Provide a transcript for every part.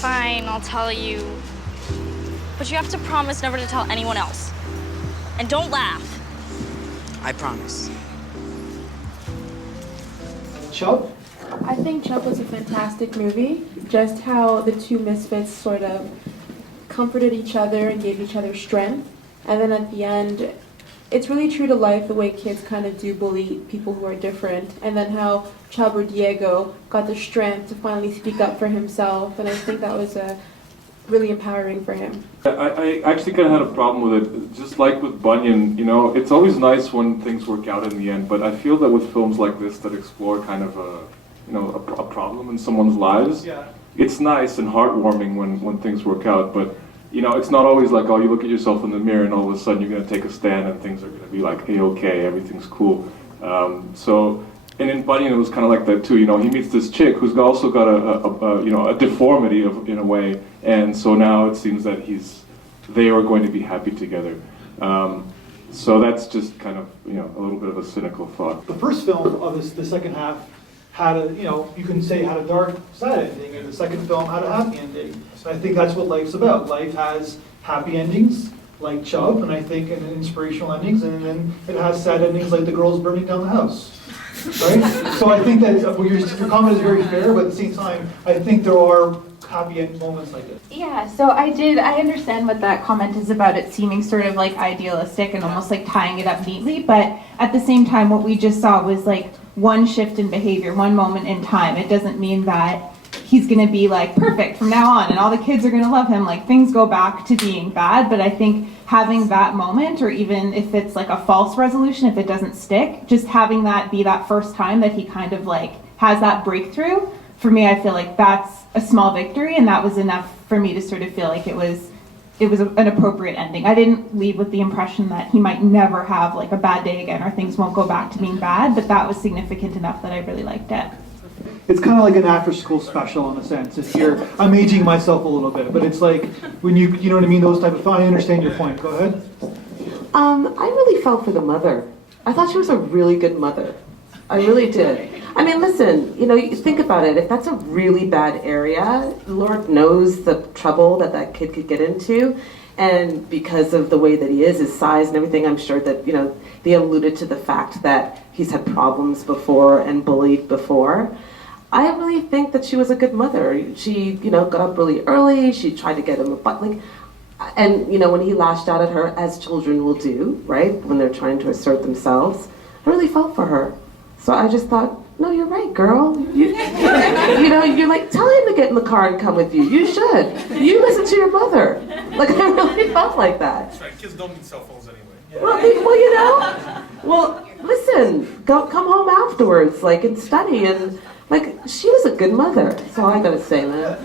Fine, I'll tell you. But you have to promise never to tell anyone else. And don't laugh. I promise. CHUB? I think CHUB was a fantastic movie. Just how the two misfits sort of comforted each other and gave each other strength. And then at the end, it's really true to life the way kids kind of do bully people who are different. And then how CHUB or Diego got the strength to finally speak up for himself. And I think that was really empowering for him. I actually kind of had a problem with it. Just like with Bunyan, you know, it's always nice when things work out in the end, but I feel that with films like this that explore kind of a problem in someone's lives, it's nice and heartwarming when things work out, but you know, it's not always like, oh, you look at yourself in the mirror and all of a sudden you're going to take a stand and things are going to be like, A-okay, everything's cool. And in Bunyan it was kind of like that too, you know, he meets this chick who's also got a deformity in a way, and so now it seems that they are going to be happy together. So that's just kind of, you know, a little bit of a cynical thought. The first film of the second half had a, you know, you can say had a dark, sad ending, and the second film had a happy ending. So I think that's what life's about. Life has happy endings, like CHUB, and I think and inspirational endings, and then it has sad endings like the girls burning down the house. Right? So I think that your comment is very fair, but at the same time, I think there are happy end moments like this. Yeah, so I understand what that comment is about, it seeming sort of like idealistic and almost like tying it up neatly, but at the same time what we just saw was like one shift in behavior, one moment in time. It doesn't mean that he's going to be like perfect from now on and all the kids are going to love him. Like things go back to being bad, but I think having that moment, or even if it's like a false resolution, if it doesn't stick, just having that be that first time that he kind of like has that breakthrough, for me, I feel like that's a small victory, and that was enough for me to sort of feel like it was an appropriate ending. I didn't leave with the impression that he might never have like a bad day again or things won't go back to being bad, but that was significant enough that I really liked it. It's kind of like an after-school special in a sense. If I'm aging myself a little bit, but it's like when you know what I mean. Those type of. I understand your point. Go ahead. I really felt for the mother. I thought she was a really good mother. I really did. I mean, listen. You know, you think about it. If that's a really bad area, Lord knows the trouble that kid could get into, and because of the way that he is, his size and everything, I'm sure that they alluded to the fact that he's had problems before and bullied before. I really think that she was a good mother. She, got up really early. She tried to get him a butt, and when he lashed out at her, as children will do, right, when they're trying to assert themselves, I really felt for her. So I just thought, no, you're right, girl. You're like, tell him to get in the car and come with you. You should. You listen to your mother. Like, I really felt like that. That's right. Kids don't need cell phones anyway. Well, listen, come home afterwards, and study, and she was a good mother. That's all I gotta say, man.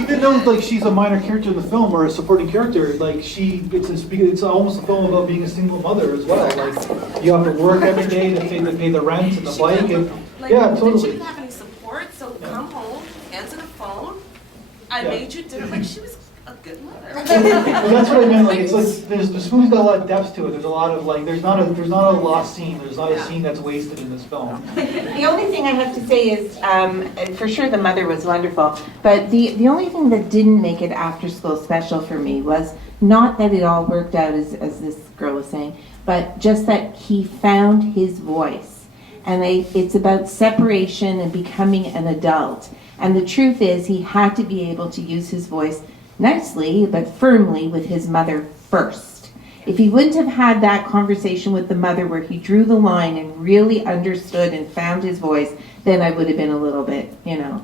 Even though she's a minor character in the film or a supporting character, it's almost a film about being a single mother as well. You have to work every day to pay the rent and the bike, and yeah, totally. She didn't have any support, so come home, answer the phone. I made you dinner. She was a good mother. Well, that's what I meant. This movie's got a lot of depth to it. There's a lot of there's not a lost scene. There's not a scene that's wasted in this film. The only thing I have to say is, for sure the mother was wonderful, but the only thing that didn't make it after school special for me was not that it all worked out as this girl was saying, but just that he found his voice. And it's about separation and becoming an adult. And the truth is he had to be able to use his voice nicely but firmly with his mother first. If he wouldn't have had that conversation with the mother where he drew the line and really understood and found his voice, then I would have been a little bit,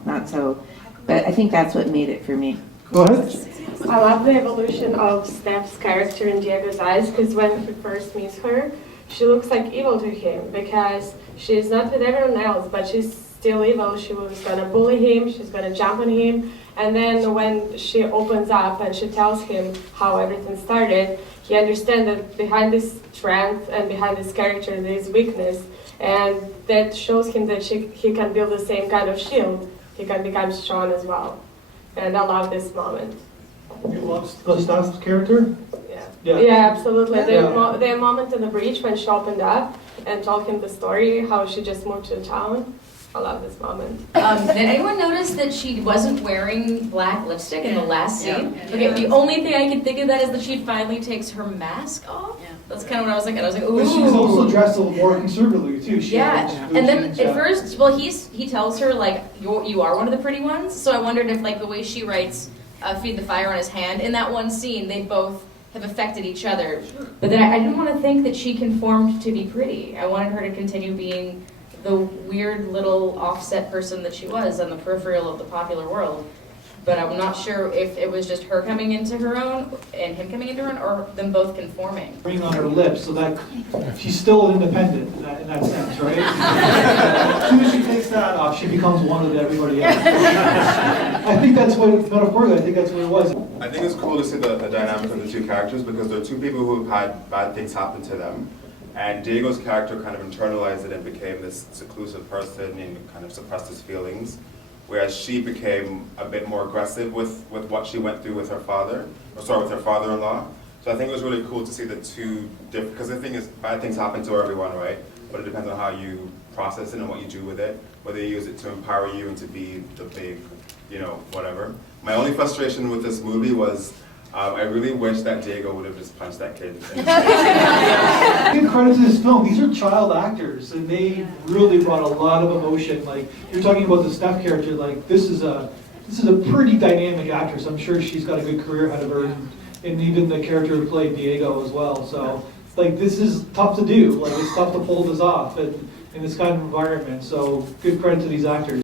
not so. But I think that's what made it for me. Go ahead. I love the evolution of Steph's character in Diego's eyes, because when he first meets her, she looks like evil to him because she's not with everyone else, but she's still evil. She was gonna bully him, she's gonna jump on him. And then when she opens up and she tells him how everything started, he understands that behind this strength and behind this character there is weakness, and that shows him that he can build the same kind of shield. He can become strong as well. And I love this moment. You love Steph's character? Yeah, absolutely. The moment in the bridge when she opened up and told him the story, how she just moved to the town. I love this moment. Did anyone notice that she wasn't wearing black lipstick in the last scene? Okay, the only thing I can think of that is that she finally takes her mask off. That's kind of what I was like. And I was like, ooh. But she's also dressed a little more conservatively too. And then at first, well, he tells her like you are one of the pretty ones. So I wondered if like the way she writes "feed the fire" on his hand in that one scene, they both have affected each other. But then I didn't want to think that she conformed to be pretty. I wanted her to continue being the weird little offset person that she was on the peripheral of the popular world. But I'm not sure if it was just her coming into her own and him coming into her own, or them both conforming. Ring on her lips, so that she's still independent in that sense, right? As soon as she takes that off, she becomes one of everybody else. I think that's what, metaphorically, I think that's what it was. I think it's cool to see the dynamic of the two characters because they're two people who have had bad things happen to them. And Diego's character kind of internalized it and became this seclusive person and kind of suppressed his feelings. Whereas she became a bit more aggressive with what she went through with her father, with her father-in-law. So I think it was really cool to see the two different, because the thing is, bad things happen to everyone, right? But it depends on how you process it and what you do with it, whether you use it to empower you and to be the big, whatever. My only frustration with this movie was, I really wish that Diego would have just punched that kid. Give credit to this film. These are child actors, and they really brought a lot of emotion. Like you're talking about the Steph character, like this is a pretty dynamic actress. I'm sure she's got a good career ahead of her, and even the character who played Diego as well. So like this is tough to do. Like it's tough to pull this off in this kind of environment. So good credit to these actors.